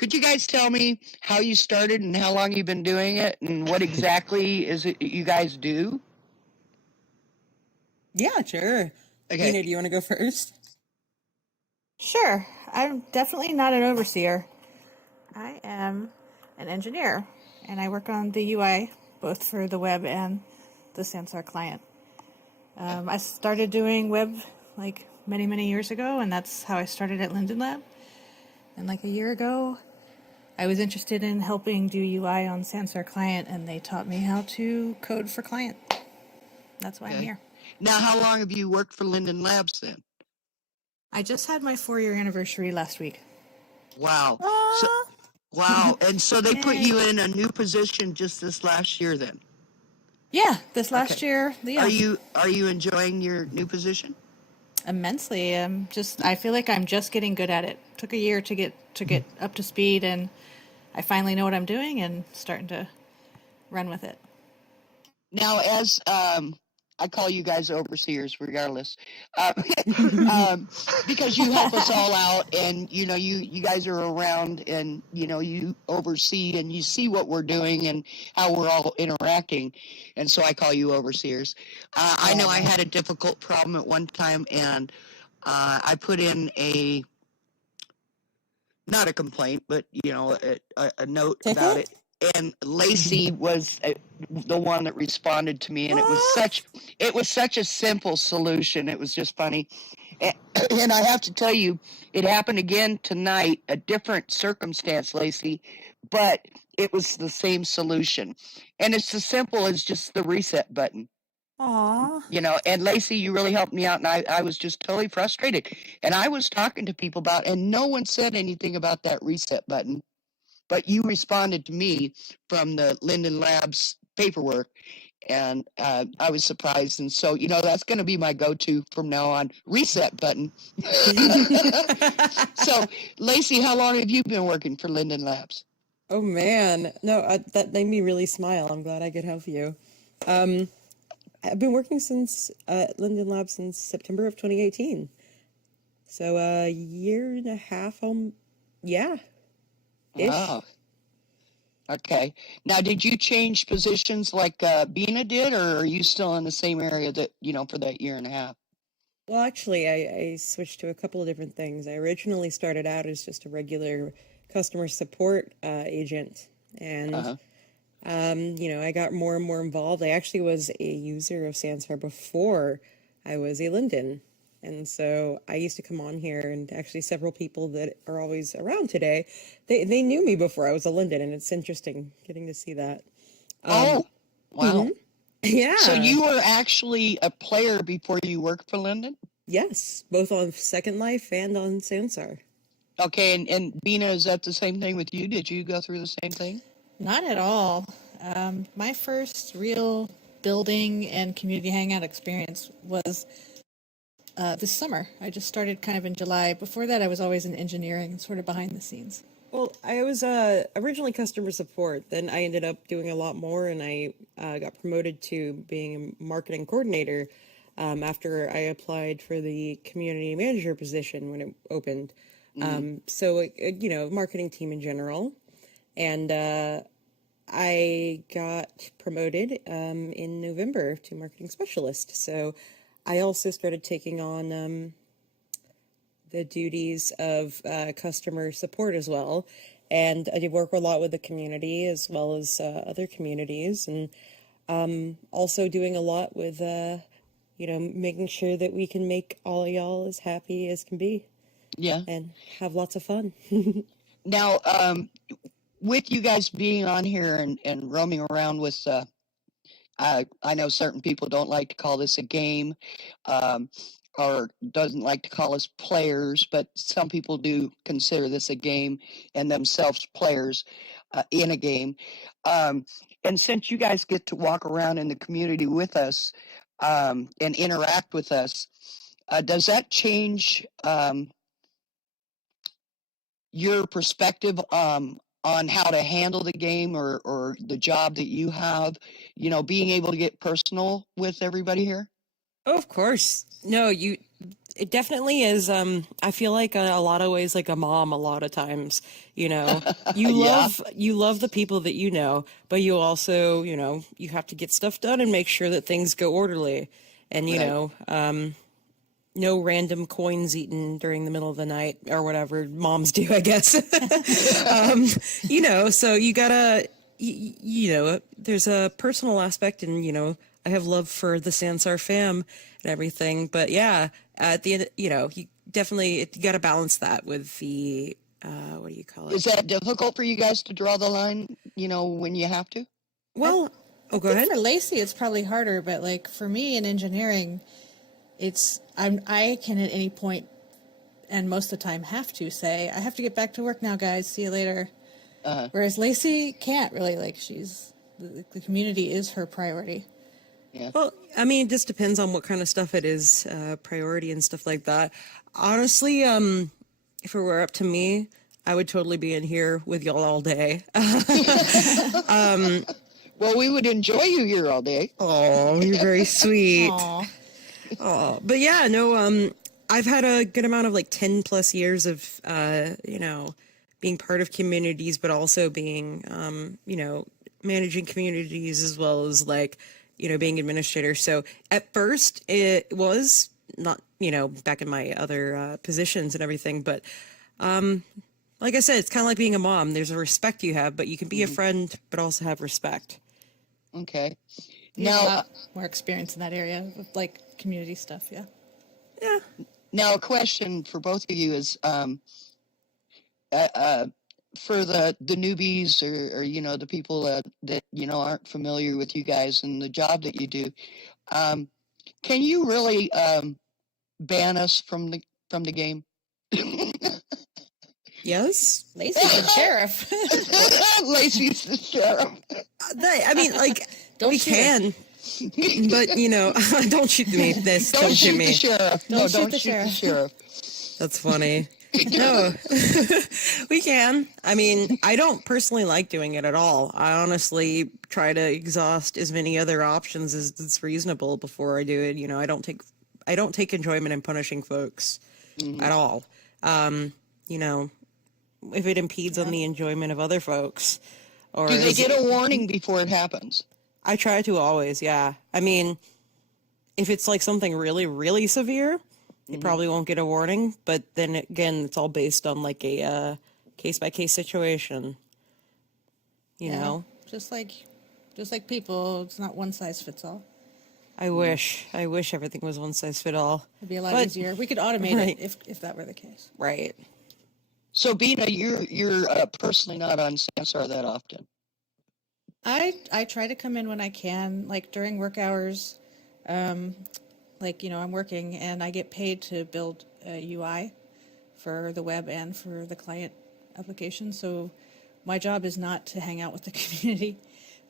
Could you guys tell me how you started and how long you've been doing it and what exactly is it you guys do? Yeah, sure. Okay. Bina, do you want to go first? Sure, I'm definitely not an overseer. I am an engineer, and I work on the UI both for the web and the Sansar client. I started doing web like many, many years ago, and that's how I started at Linden Lab. And like a year ago, I was interested in helping do UI on Sansar client, and they taught me how to code for client. That's why I'm Okay. here. Now, how long have you worked for Linden Labs then? I just had my 4-year anniversary last week. Wow. So, Aw. wow. And so they put Yay. you in a new position just this last year then? Yeah, this last Okay. year, yeah. Are you enjoying your new position? Immensely. I feel like I'm just getting good at it. Took a year to get up to speed, and I finally know what I'm doing and starting to run with it. Now, as I call you guys overseers, regardless, um, because you help us all out, and you guys are around, and you oversee and you see what we're doing and how we're all interacting, and so I call you overseers. I know I had a difficult problem at one time, and I put in not a complaint, but a note about it. And Lacey was the one that responded to me, and it was such a simple solution. It was just funny, and I have to tell you, it happened again tonight, a different circumstance, Lacey, but it was the same solution, and it's as simple as just the reset button. Aw. And Lacey, you really helped me out, and I was just totally frustrated. And I was talking to people about, and no one said anything about that reset button, but you responded to me from the Linden Labs paperwork, and I was surprised. And so, that's going to be my go-to from now on, reset button. So, Lacey, how long have you been working for Linden Labs? Oh man, no, that made me really smile. I'm glad I could help you. I've been working since Linden Lab since September of 2018, so a year and a half. Yeah, ish. Oh, okay. Now, did you change positions like Bina did, or are you still in the same area that, for that year and a half? Well, actually, I switched to a couple of different things. I originally started out as just a regular customer support agent, and Uh-huh. I got more and more involved. I actually was a user of Sansar before I was a Linden. And so I used to come on here, and actually several people that are always around today, they knew me before I was a Linden, and it's interesting getting to see that. Oh, wow. Yeah. So you were actually a player before you worked for Linden? Yes, both on Second Life and on Sansar. Okay, and Bina, is that the same thing with you? Did you go through the same thing? Not at all. My first real building and community hangout experience was this summer. I just started kind of in July. Before that, I was always in engineering, sort of behind the scenes. Well, I was originally customer support. Then I ended up doing a lot more, and I got promoted to being a marketing coordinator after I applied for the community manager position when it opened. So, marketing team in general. And I got promoted in November to marketing specialist. So I also started taking on the duties of customer support as well. And I did work a lot with the community as well as other communities, and also doing a lot with, making sure that we can make all of y'all as happy as can be. Yeah. And have lots of fun. Now, with you guys being on here and roaming around with, I know certain people don't like to call this a game, or doesn't like to call us players, but some people do consider this a game and themselves players in a game. And since you guys get to walk around in the community with us and interact with us, does that change your perspective on how to handle the game or the job that you have, being able to get personal with everybody here? Oh, of course. No, it definitely is. I feel like in a lot of ways, like a mom, a lot of times, Yeah, you love the people that you know, but you also, you have to get stuff done and make sure that things go orderly. And, right. no random coins eaten during the middle of the night or whatever moms do, I guess. So you gotta, there's a personal aspect, and, I have love for the Sansar fam and everything. But yeah, at the end, you definitely, you gotta balance that with the, what do you call it? Is that difficult for you guys to draw the line, when you have to? I, Well, I go think ahead. for Lacey it's probably harder, but like for me in engineering, I can at any point and most of the time have to say, I have to get back to work now, guys. See you later. Whereas Lacey can't really, like, the community is her priority. Yeah. Well, I mean, it just depends on what kind of stuff it is, priority and stuff like that. Honestly, if it were up to me, I would totally be in here with y'all all day. Well, we would enjoy you here all day. Oh, you're very sweet. Aw. Oh, but yeah, no, I've had a good amount of like 10 plus years of, being part of communities, but also being, managing communities as well as like, being administrator. So at first it was not, back in my other positions and everything, but like I said, it's kind of like being a mom. There's a respect you have, but you can be a friend, but also have respect. Okay. You have a Now, lot more experience in that area with, like, community stuff, yeah. Yeah. now a question for both of you is, for the newbies or the people that aren't familiar with you guys and the job that you do, can you really ban us from the game? Yes. Lacey's the sheriff. Lacey's the sheriff. I mean, like, Don't we shoot her. can, but, don't shoot me. Don't shoot me. the sheriff. No, Don't shoot don't the shoot the sheriff. sheriff. That's funny. No, we can. I mean, I don't personally like doing it at all. I honestly try to exhaust as many other options as it's reasonable before I do it. I don't take enjoyment in punishing folks at all. If it impedes on the enjoyment of other folks, or Do they get a warning before it happens? I try to always, yeah. I mean, if it's like something really, really severe, they probably won't get a warning. But then again, it's all based on like a case by case situation. You know, Just like people, it's not one size fits all. I wish everything was one size fit all. It'd be a lot But- easier. We could automate Right. it if that were the case. Right. So, Bina, you're personally not on Sansar that often. I try to come in when I can, like during work hours. I'm working and I get paid to build a UI for the web and for the client application. So my job is not to hang out with the community.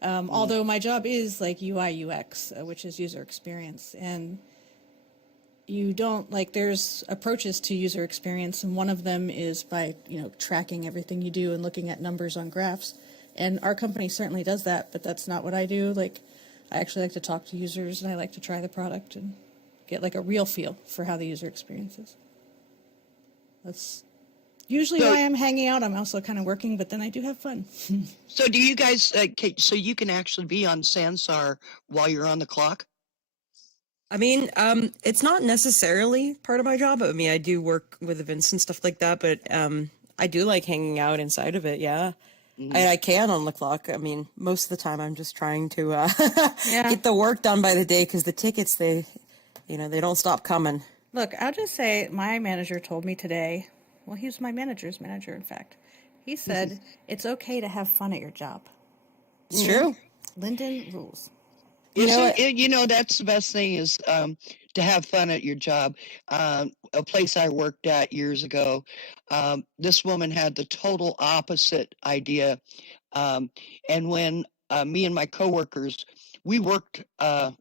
Although my job is like UI UX, which is user experience. And you don't, like, there's approaches to user experience, and one of them is by, tracking everything you do and looking at numbers on graphs. And our company certainly does that, but that's not what I do. Like, I actually like to talk to users and I like to try the product and get like a real feel for how the user experience is. That's usually why I'm hanging out. I'm also kind of working, but then I do have fun. So, do you guys? So you can actually be on Sansar while you're on the clock? I mean, it's not necessarily part of my job. I mean, I do work with events and stuff like that, but I do like hanging out inside of it. Yeah. I can on the clock. I mean, most of the time I'm just trying to get the work done by the day, because the tickets, they don't stop coming. Look, I'll just say my manager told me today, well, he was my manager's manager, in fact. He said, it's okay to have fun at your job. It's true. Lyndon rules. That's the best thing is to have fun at your job. A place I worked at years ago, this woman had the total opposite idea. And when me and my coworkers, we worked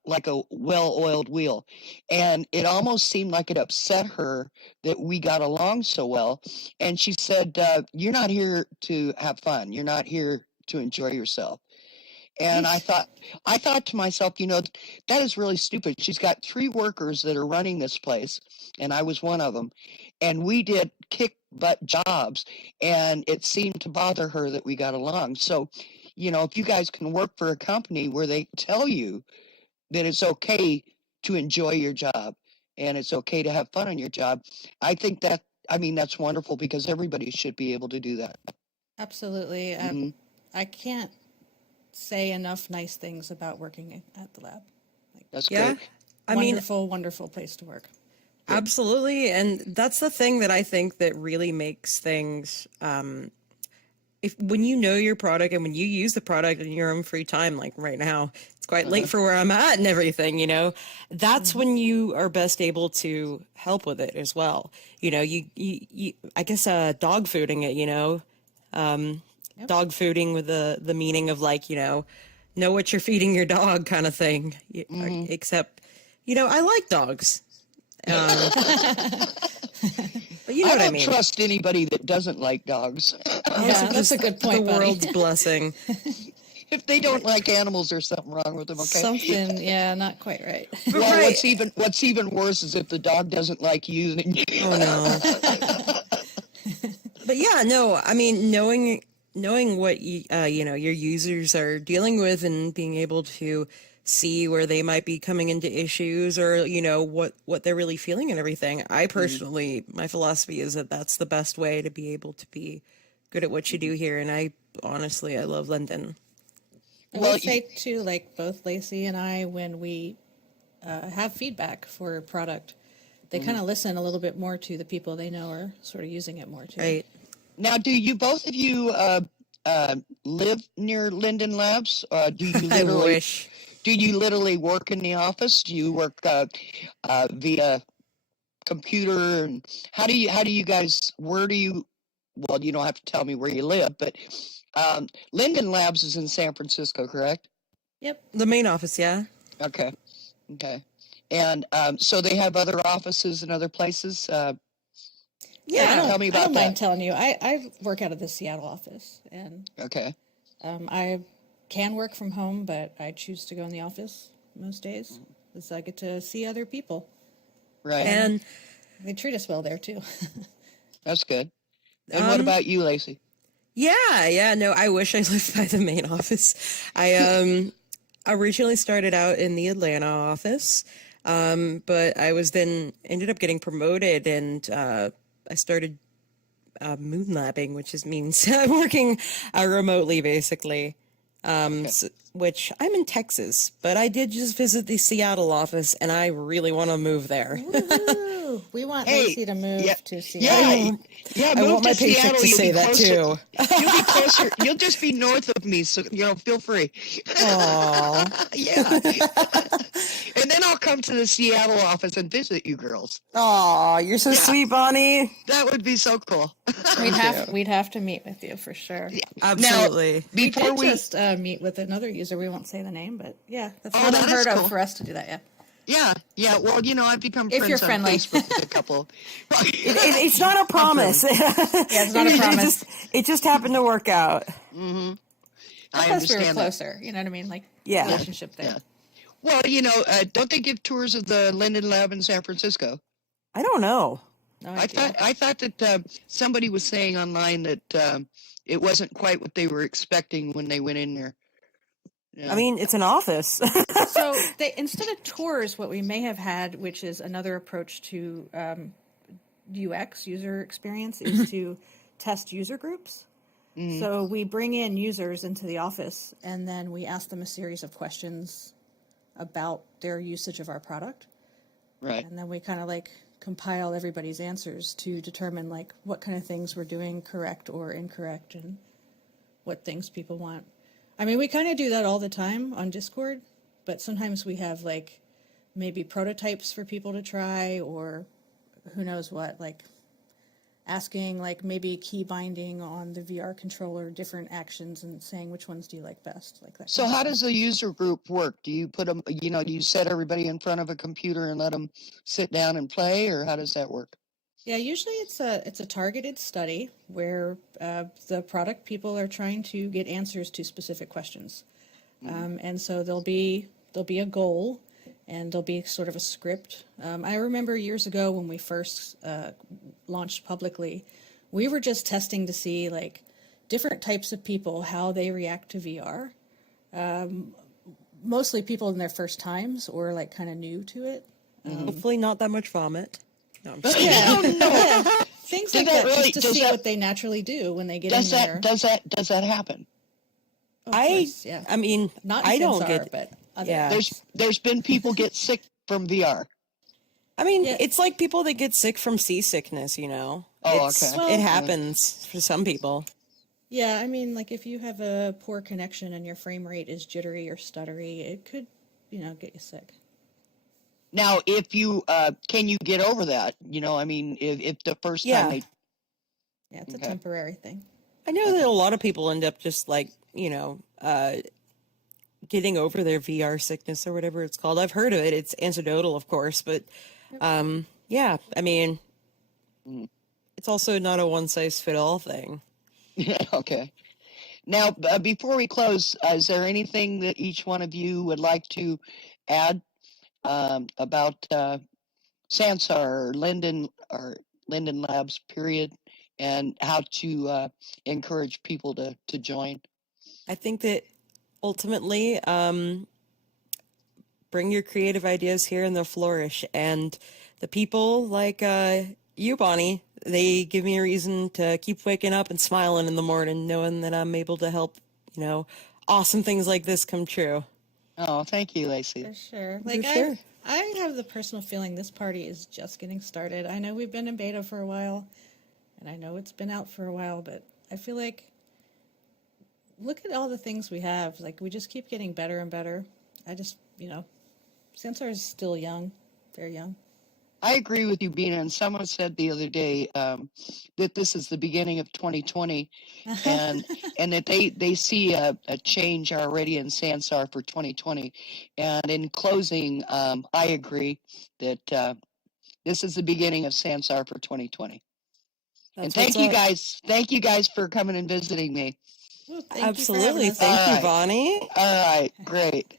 like a well-oiled wheel, and it almost seemed like it upset her that we got along so well. And she said, "You're not here to have fun. You're not here to enjoy yourself." And I thought to myself, that is really stupid. She's got 3 workers that are running this place, and I was one of them. And we did kick butt jobs, and it seemed to bother her that we got along. So, if you guys can work for a company where they tell you that it's okay to enjoy your job and it's okay to have fun on your job, I think that's wonderful, because everybody should be able to do that. Absolutely. Hmm. I can't say enough nice things about working at the lab. Like, That's Yeah. great. I mean, wonderful, wonderful place to work. absolutely. And that's the thing that I think that really makes things, when you know your product and when you use the product in your own free time, like right now, it's quite late for where I'm at and everything, that's when you are best able to help with it as well. I guess, dog fooding it, dog fooding with the meaning of like, know what you're feeding your dog kind of thing. Except, I like dogs. But you know I what I don't mean. trust anybody that doesn't like dogs. Yeah, that's a good point, The buddy. world's blessing. If they don't like animals, there's something wrong with them. Okay. Something, yeah, not quite right. Well, Right. what's even worse is if the dog doesn't like you. Then Oh no. But yeah, no. I mean, knowing what your users are dealing with and being able to see where they might be coming into issues, or what they're really feeling and everything. I personally, my philosophy is that that's the best way to be able to be good at what you do here. And I love London. I will say too, like both Lacey and I, when we have feedback for a product, they kind of listen a little bit more to the people they know are sort of using it more too. Right. Now, do you both of you live near Linden Labs? Do you I literally? wish. Do you literally work in the office? Do you work via computer? And how do you guys? Where do you? Well, you don't have to tell me where you live, but Linden Labs is in San Francisco, correct? Yep. The main office, yeah. Okay. And so they have other offices in other places. Yeah, Tell me I about don't mind that. telling you. I work out of the Seattle office, and Okay. I can work from home, but I choose to go in the office most days because I get to see other people. Right. And They treat us well there too. That's good. And what about you, Lacey? yeah, no, I wish I lived by the main office. I originally started out in the Atlanta office, but I was then ended up getting promoted, and I started moonlabbing, which means working remotely, basically. Which I'm in Texas, but I did just visit the Seattle office, and I really want to move there. Woo! We want Hey, Lacey to move yeah, to Seattle. yeah. I Move want my to paycheck Seattle. to You'll say be that closer. too. You'll be closer. You'll just be north of me, so feel free. Aww. Yeah. And then I'll come to the Seattle office and visit you girls. Aw, you're so sweet, Bonnie. That would be so cool. We'd have to meet with you for sure. Absolutely. Now, before we did just meet with another user. We won't say the name, but yeah, that's Oh, not that is unheard cool. of for us to do that. Yeah. Yeah. Well, I've become If you're friends on friendly. Facebook with a couple. It's not a promise. Yeah, it's not a promise. It just happened to work out. I Plus, we were understand that. closer. You know what I mean? Like Yeah. relationship there. Yeah. Well, don't they give tours of the Linden Lab in San Francisco? I don't know. No I idea. thought that somebody was saying online that it wasn't quite what they were expecting when they went in there. Yeah. I mean, it's an office. So instead of tours, what we may have had, which is another approach to UX, user experience, is to test user groups. So we bring in users into the office, and then we ask them a series of questions about their usage of our product. Right. And then we kind of like compile everybody's answers to determine like what kind of things we're doing correct or incorrect and what things people want. I mean, we kind of do that all the time on Discord, but sometimes we have like maybe prototypes for people to try, or who knows what, like asking like maybe key binding on the VR controller, different actions, and saying which ones do you like best, like that. So how does a user group work? Do you put them, do you set everybody in front of a computer and let them sit down and play, or how does that work? Yeah, usually it's a targeted study where the product people are trying to get answers to specific questions. And so there'll be a goal, and there'll be sort of a script. I remember years ago when we first launched publicly, we were just testing to see like different types of people, how they react to VR. Mostly people in their first times or like kind of new to it. Hopefully not that much vomit. No, I'm just Yeah, Oh no! yeah, things Does like that that, really- just to does see that- what they naturally do when they get in Does there. that happen? Of I course, yeah. I mean, Not I in don't Sansar, get. but other Yeah. There's been people get sick from VR. I mean, Yeah. it's like people that get sick from seasickness. Oh, It's, okay. Well- it happens for some people. Yeah, I mean, like if you have a poor connection and your frame rate is jittery or stuttery, it could, get you sick. Now, if you can you get over that? I mean, if the first Yeah. time they Yeah, it's Okay. a temporary thing. I know that a lot of people end up just like, getting over their VR sickness or whatever it's called. I've heard of it. It's anecdotal, of course, but yeah, I mean, it's also not a one size fit all thing. Yeah, okay. Now, before we close, is there anything that each one of you would like to add about Sansar or Linden Labs, period, and how to encourage people to join? I think that ultimately, bring your creative ideas here and they'll flourish. And the people like you, Bonnie, they give me a reason to keep waking up and smiling in the morning, knowing that I'm able to help, awesome things like this come true. Oh, thank you, Lacey. For sure. Like sure. I have the personal feeling this party is just getting started. I know we've been in beta for a while, and I know it's been out for a while, but I feel like look at all the things we have. Like we just keep getting better and better. I just, Sansar is still young, very young. I agree with you, Bina. And someone said the other day that this is the beginning of 2020, and that they see a change already in Sansar for 2020. And in closing, I agree that this is the beginning of Sansar for 2020. That's And thank what's you up. guys. Thank you guys for coming and visiting me. Well, thank Absolutely. You for having us. Thank you, All right. Bonnie. All right, great.